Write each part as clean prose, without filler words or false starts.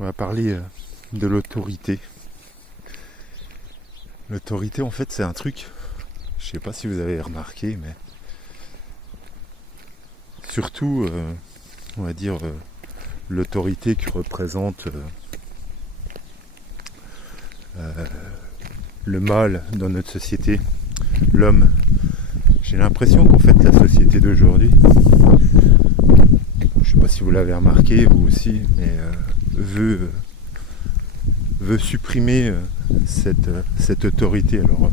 On va parler de l'autorité. L'autorité, en fait, c'est un truc, je sais pas si vous avez remarqué, mais surtout, on va dire, l'autorité que représente le mâle dans notre société, l'homme. J'ai l'impression qu'en fait, la société d'aujourd'hui, je sais pas si vous l'avez remarqué, vous aussi, mais veut supprimer cette autorité. Alors,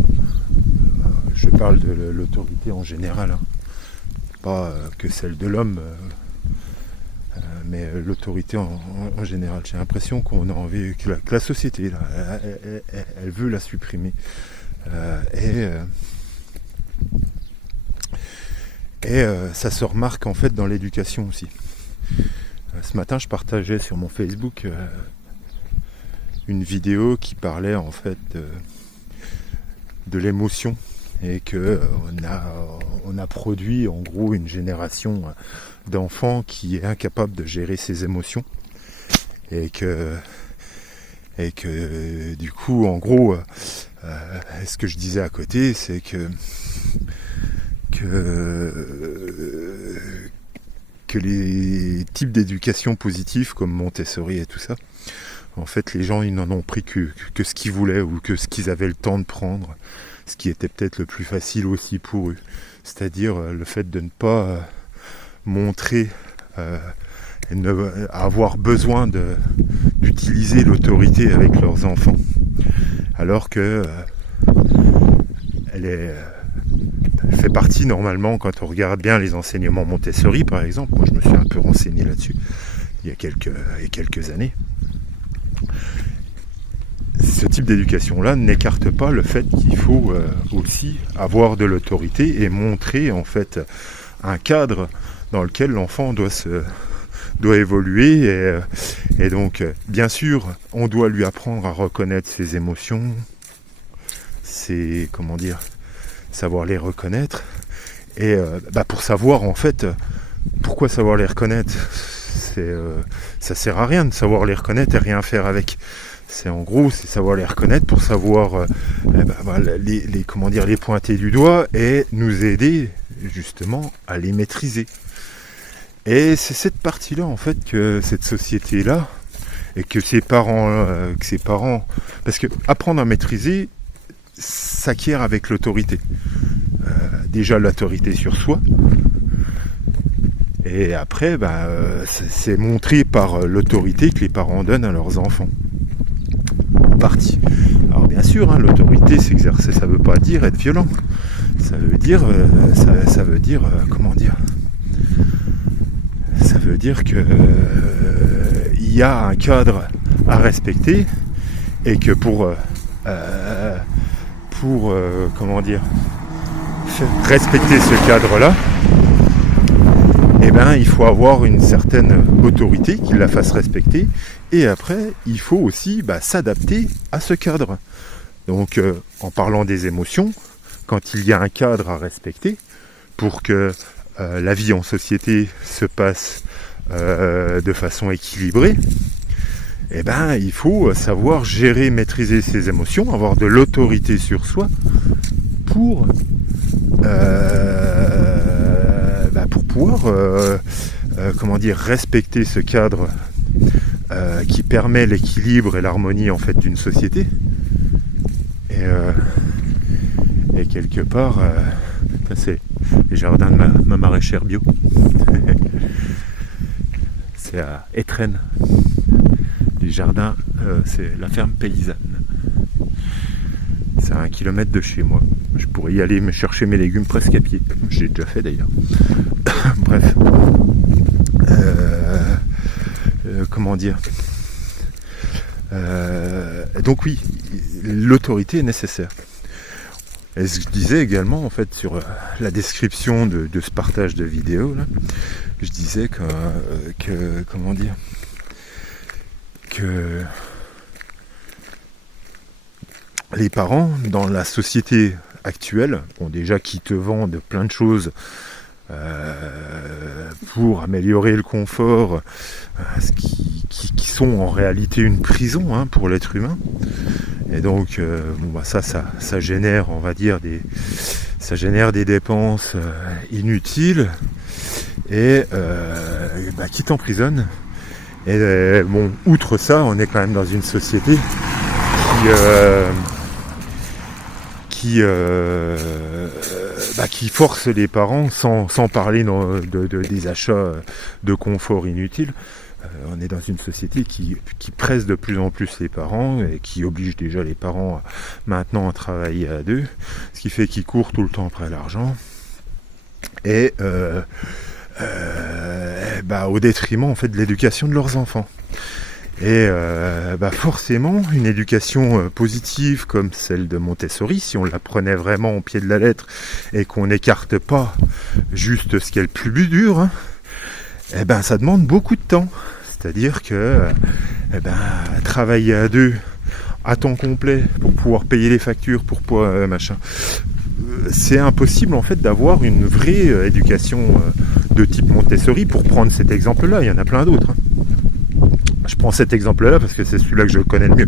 je parle de l'autorité en général, hein. Pas que celle de l'homme, mais l'autorité en général. J'ai l'impression qu'on a envie que la société, là, elle veut la supprimer. Ça se remarque en fait dans l'éducation aussi. Ce matin, je partageais sur mon Facebook une vidéo qui parlait en fait de l'émotion et que on a produit en gros une génération d'enfants qui est incapable de gérer ses émotions et que du coup en gros ce que je disais à côté, c'est que les types d'éducation positive comme Montessori et tout ça, en fait les gens ils n'en ont pris que ce qu'ils voulaient ou que ce qu'ils avaient le temps de prendre, ce qui était peut-être le plus facile aussi pour eux, c'est-à-dire le fait de ne pas montrer avoir besoin d'utiliser l'autorité avec leurs enfants, alors que elle fait partie normalement, quand on regarde bien les enseignements Montessori par exemple. Moi je me suis un peu renseigné là-dessus il y a quelques années. Ce type d'éducation-là n'écarte pas le fait qu'il faut aussi avoir de l'autorité et montrer en fait un cadre dans lequel l'enfant doit évoluer et donc bien sûr on doit lui apprendre à reconnaître ses émotions, savoir les reconnaître et pour savoir en fait pourquoi savoir les reconnaître, ça sert à rien de savoir les reconnaître et rien faire avec. C'est savoir les reconnaître pour savoir les pointer du doigt et nous aider justement à les maîtriser. Et c'est cette partie-là en fait que cette société-là et que ses parents, parce que apprendre à maîtriser s'acquiert avec l'autorité. Déjà l'autorité sur soi. Et après, c'est montré par l'autorité que les parents donnent à leurs enfants. En partie. Alors bien sûr, hein, l'autorité s'exercer, ça ne veut pas dire être violent. Ça veut dire, ça veut dire que il y a un cadre à respecter et que pour respecter ce cadre-là, il faut avoir une certaine autorité qui la fasse respecter, et après il faut aussi s'adapter à ce cadre. Donc en parlant des émotions, quand il y a un cadre à respecter pour que la vie en société se passe de façon équilibrée, il faut savoir gérer, maîtriser ses émotions, avoir de l'autorité sur soi pour pouvoir respecter ce cadre qui permet l'équilibre et l'harmonie en fait d'une société. Et quelque part, c'est les jardins de ma maraîchère bio. C'est à Étrennes. Les jardins, c'est la ferme paysanne. C'est à 1 kilomètre de chez moi. Je pourrais y aller me chercher mes légumes presque à pied. J'ai déjà fait d'ailleurs. Bref. Donc oui, l'autorité est nécessaire. Et ce que je disais également en fait sur la description de ce partage de vidéos là, je disais que les parents dans la société actuelle, déjà qui te vendent plein de choses pour améliorer le confort, ce qui qui sont en réalité une prison pour l'être humain. Et donc ça génère, on va dire, ça génère des dépenses inutiles et qui t'emprisonnent. Et outre ça, on est quand même dans une société qui force les parents, sans parler des achats de confort inutiles. On est dans une société qui presse de plus en plus les parents et qui oblige déjà les parents maintenant à travailler à deux, ce qui fait qu'ils courent tout le temps après l'argent et au détriment en fait de l'éducation de leurs enfants. Et forcément, une éducation positive comme celle de Montessori, si on la prenait vraiment au pied de la lettre et qu'on n'écarte pas juste ce qui est le plus dur, ça demande beaucoup de temps. C'est-à-dire que travailler à deux à temps complet pour pouvoir payer les factures, c'est impossible en fait d'avoir une vraie éducation de type Montessori, pour prendre cet exemple-là. Il y en a plein d'autres. Je prends cet exemple-là parce que c'est celui-là que je connais le mieux.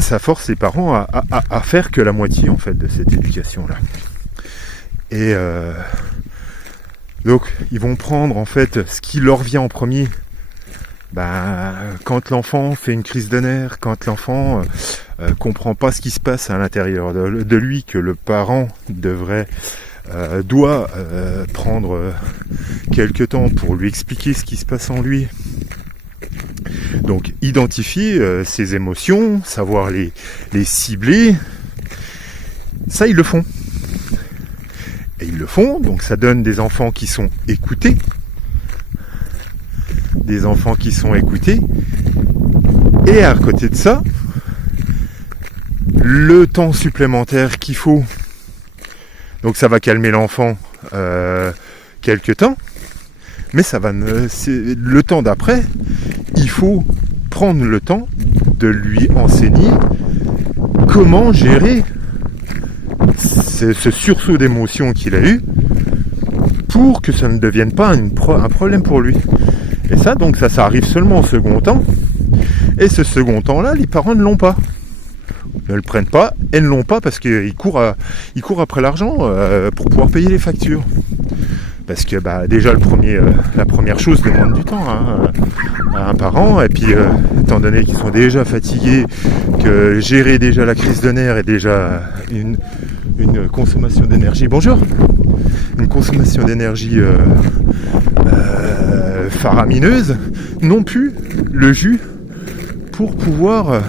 Ça force les parents à faire que la moitié en fait de cette éducation-là. Et donc ils vont prendre en fait ce qui leur vient en premier. Quand l'enfant fait une crise de nerfs, quand l'enfant comprend pas ce qui se passe à l'intérieur de lui, que le parent doit prendre quelque temps pour lui expliquer ce qui se passe en lui. Donc identifier ses émotions, savoir les cibler, ça ils le font. Et ils le font, donc ça donne des enfants qui sont écoutés. Et à côté de ça, le temps supplémentaire qu'il faut, donc ça va calmer l'enfant quelque temps, mais c'est le temps d'après, il faut prendre le temps de lui enseigner comment gérer ce sursaut d'émotion qu'il a eu pour que ça ne devienne pas un problème pour lui. Et ça arrive seulement au second temps. Et ce second temps-là, les parents ne l'ont pas. Ne le prennent pas et ne l'ont pas parce qu'ils courent après l'argent pour pouvoir payer les factures. Parce que déjà la première chose demande du temps à un parent, et puis étant donné qu'ils sont déjà fatigués, que gérer déjà la crise de nerfs est déjà une consommation d'énergie. Bonjour. Une consommation d'énergie faramineuse, n'ont plus le jus pour pouvoir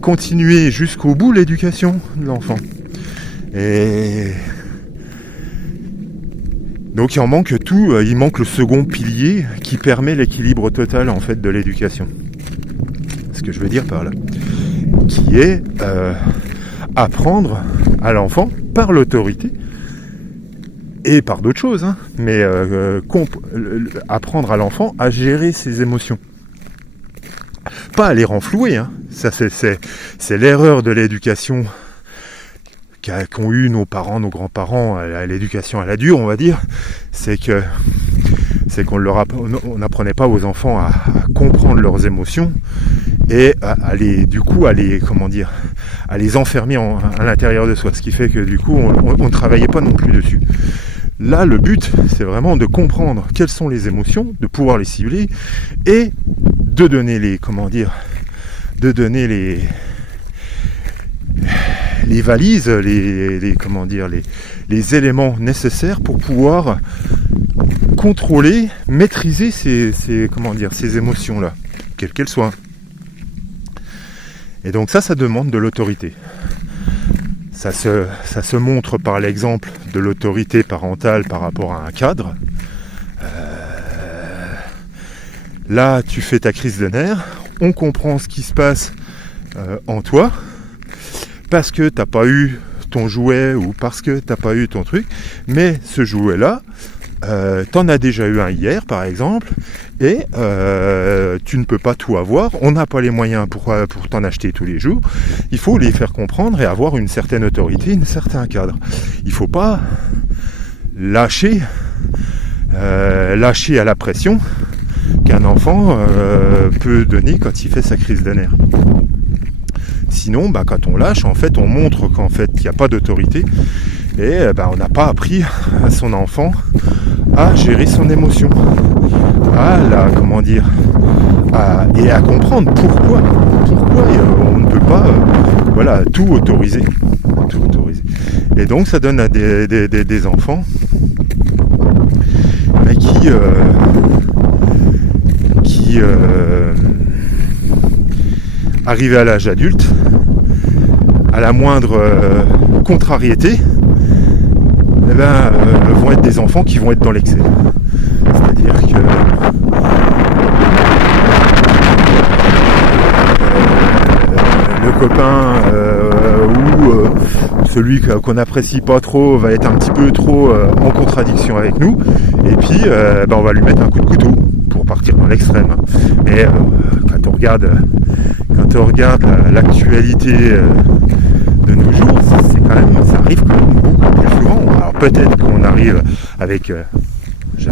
continuer jusqu'au bout l'éducation de l'enfant. Et donc il manque le second pilier qui permet l'équilibre total en fait de l'éducation. Ce que je veux dire par là, qui est apprendre à l'enfant par l'autorité et par d'autres choses, mais apprendre à l'enfant à gérer ses émotions, pas à les renflouer. Ça c'est l'erreur de l'éducation qu'ont eu nos parents, nos grands-parents à l'éducation à la dure, on va dire, c'est qu'on n'apprenait pas aux enfants à comprendre leurs émotions et à les enfermer à l'intérieur de soi, ce qui fait que du coup on ne travaillait pas non plus dessus. Là, le but, c'est vraiment de comprendre quelles sont les émotions, de pouvoir les cibler et de donner les valises, les éléments nécessaires pour pouvoir contrôler, maîtriser ces émotions-là, quelles qu'elles soient. Et donc ça demande de l'autorité. Ça se montre par l'exemple de l'autorité parentale par rapport à un cadre. Là, tu fais ta crise de nerfs, on comprend ce qui se passe en toi, parce que t'as pas eu ton jouet ou parce que t'as pas eu ton truc, mais ce jouet-là, t'en as déjà eu un hier par exemple, et tu ne peux pas tout avoir, on n'a pas les moyens pour t'en acheter tous les jours, il faut les faire comprendre et avoir une certaine autorité, un certain cadre. Il ne faut pas lâcher à la pression qu'un enfant peut donner quand il fait sa crise de nerfs. Sinon, quand on lâche, en fait, on montre qu'en fait, il n'y a pas d'autorité et on n'a pas appris à son enfant à gérer son émotion, et à comprendre pourquoi on ne peut pas tout autoriser. Et donc, ça donne à des enfants qui arrivés à l'âge adulte, à la moindre contrariété, vont être des enfants qui vont être dans l'excès. C'est-à-dire que le copain ou celui qu'on n'apprécie pas trop va être un petit peu trop en contradiction avec nous, et puis on va lui mettre un coup de couteau pour partir dans l'extrême. Et quand on regarde l'actualité de nos jours, ça arrive quand même beaucoup plus souvent. Alors peut-être qu'on arrive avec, je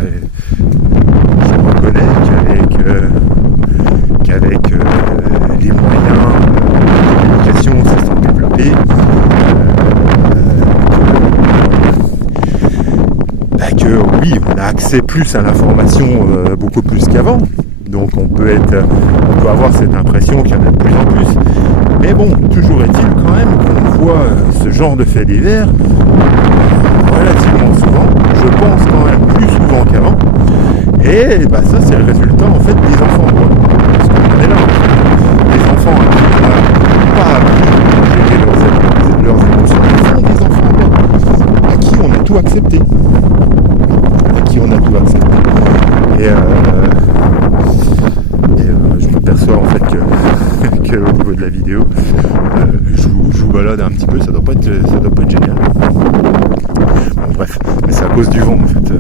reconnais qu'avec les moyens de communication, ça s'est développé. Oui, on a accès plus à l'information, beaucoup plus qu'avant. Donc on peut avoir cette impression qu'il y en a de plus en plus. Mais bon, toujours est-il quand même qu'on voit ce genre de faits divers relativement souvent, je pense quand même plus souvent qu'avant. Et ça c'est le résultat en fait des enfants. Parce qu'on est là. Les enfants qui n'ont pas appris à gérer leurs émotions sont des enfants à qui on a tout accepté. Et je m'aperçois en fait que au niveau de la vidéo, je vous balade un petit peu, ça doit pas être génial. Bon, bref, mais c'est à cause du vent en fait.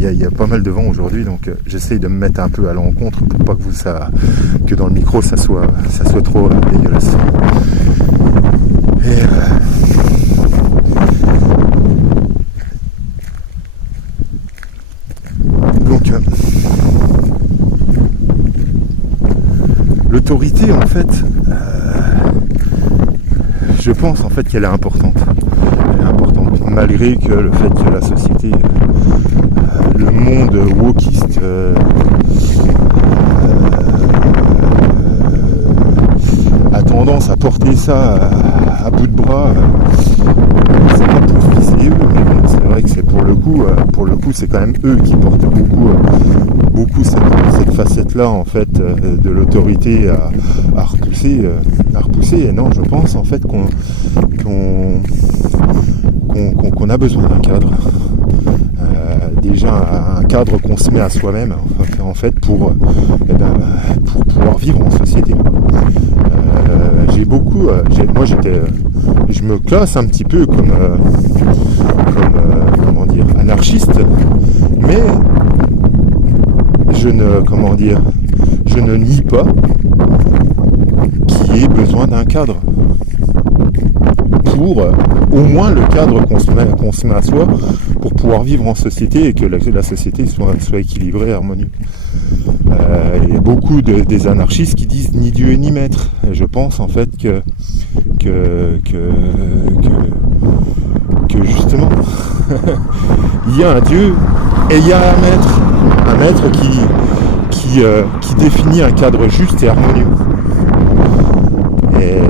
Il y a pas mal de vent aujourd'hui, donc j'essaye de me mettre un peu à l'encontre pour pas que dans le micro ça soit trop dégueulasse. Et donc l'autorité en fait, je pense en fait qu'elle est importante. Malgré que le fait que la société, le monde wokiste a tendance à porter ça à bout de bras, c'est pas pour viser eux, mais bon, c'est vrai que c'est pour le coup c'est quand même eux qui portent beaucoup cette facette-là en fait de l'autorité à repousser. Et non, je pense en fait qu'on a besoin d'un cadre. Déjà un cadre qu'on se met à soi-même en fait pour pouvoir vivre en société. Je me classe un petit peu comme anarchiste, mais je ne nie pas qu'il y ait besoin d'un cadre pour au moins le cadre qu'on se met à soi pour pouvoir vivre en société et que la société soit équilibrée et harmonieuse. Il y a beaucoup des anarchistes qui disent ni Dieu ni maître. Et je pense en fait que justement il y a un Dieu et il y a un maître qui définit un cadre juste et harmonieux. Et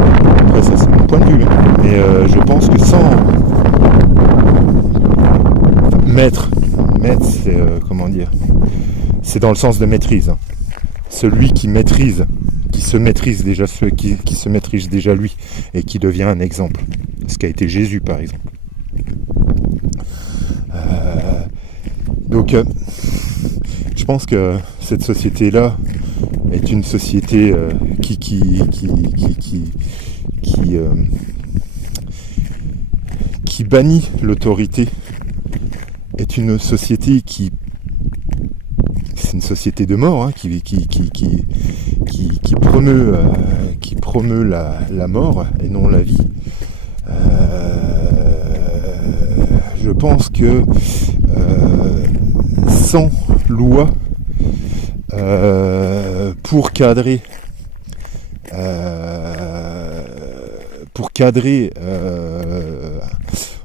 après ça c'est mon point de vue, mais je pense que sans maître c'est c'est dans le sens de maîtrise. Celui qui se maîtrise déjà qui se maîtrise déjà lui et qui devient un exemple. Ce qu'a été Jésus par exemple. Donc je pense que cette société-là est une société qui bannit l'autorité est une société c'est une société de mort, hein, qui promeut la mort et non la vie. Je pense que sans loi pour cadrer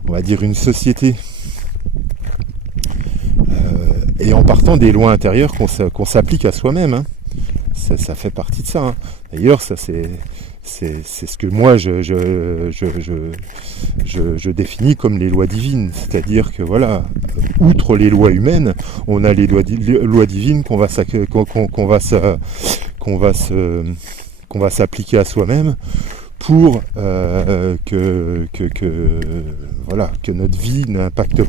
on va dire une société, et en partant des lois intérieures qu'on s'applique à soi-même, hein. Ça fait partie de ça, hein. D'ailleurs, ça c'est ce que moi je définis comme les lois divines. C'est-à-dire que voilà, outre les lois humaines, on a les lois divines qu'on va s'appliquer à soi-même pour que notre vie n'impacte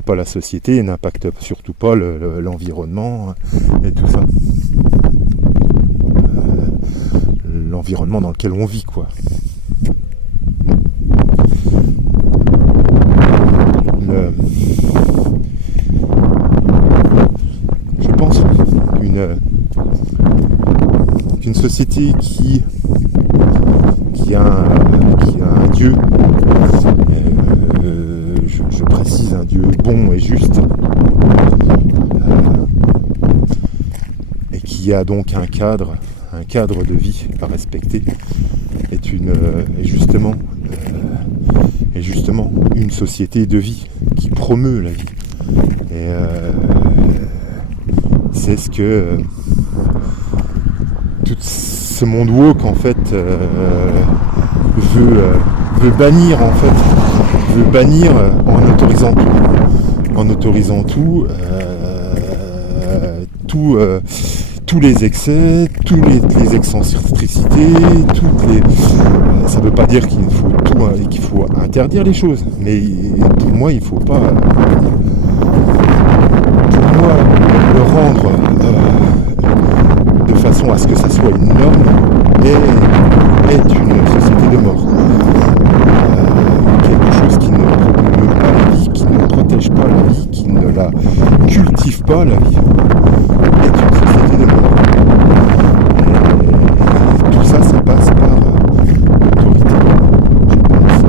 pas la société et n'impacte surtout pas l'environnement et tout ça. L'environnement dans lequel on vit, quoi. Je pense qu'une société qui a un Dieu, je précise un Dieu bon et juste, et qui a donc un cadre de vie à respecter, est justement une société de vie qui promeut la vie. Et c'est ce que tout ce monde woke en fait veut bannir en autorisant tous les excès, les excentricités, ça veut pas dire qu'il faut interdire les choses, mais pour moi il faut pas, le rendre de façon à ce que ça soit une norme est une société de mort. Quelque chose qui ne promeut pas la vie, qui ne protège pas la vie, qui ne la cultive pas la vie, est une société de mort. Et tout ça, ça passe par l'autorité, je pense.